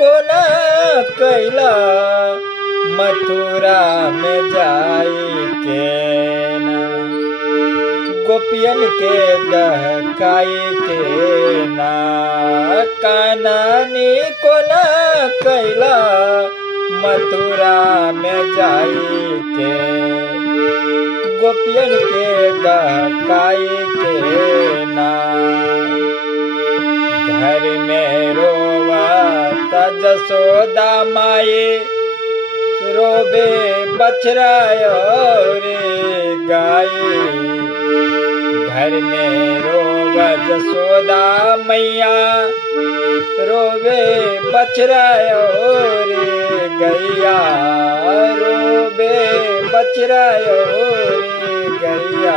को न कैला मथुरा में जाई के ना गोपियन के दहकाई के ना काननी को न कैला मथुरा में जाई के गोपियन के दहकाई के ना घर में रोवत जसोदा माई रोबे बछड़ा रे गाई घर में रोवत जसोदा मैया रोबे बछड़ा रे गैया रोबे बछड़ा रे गैया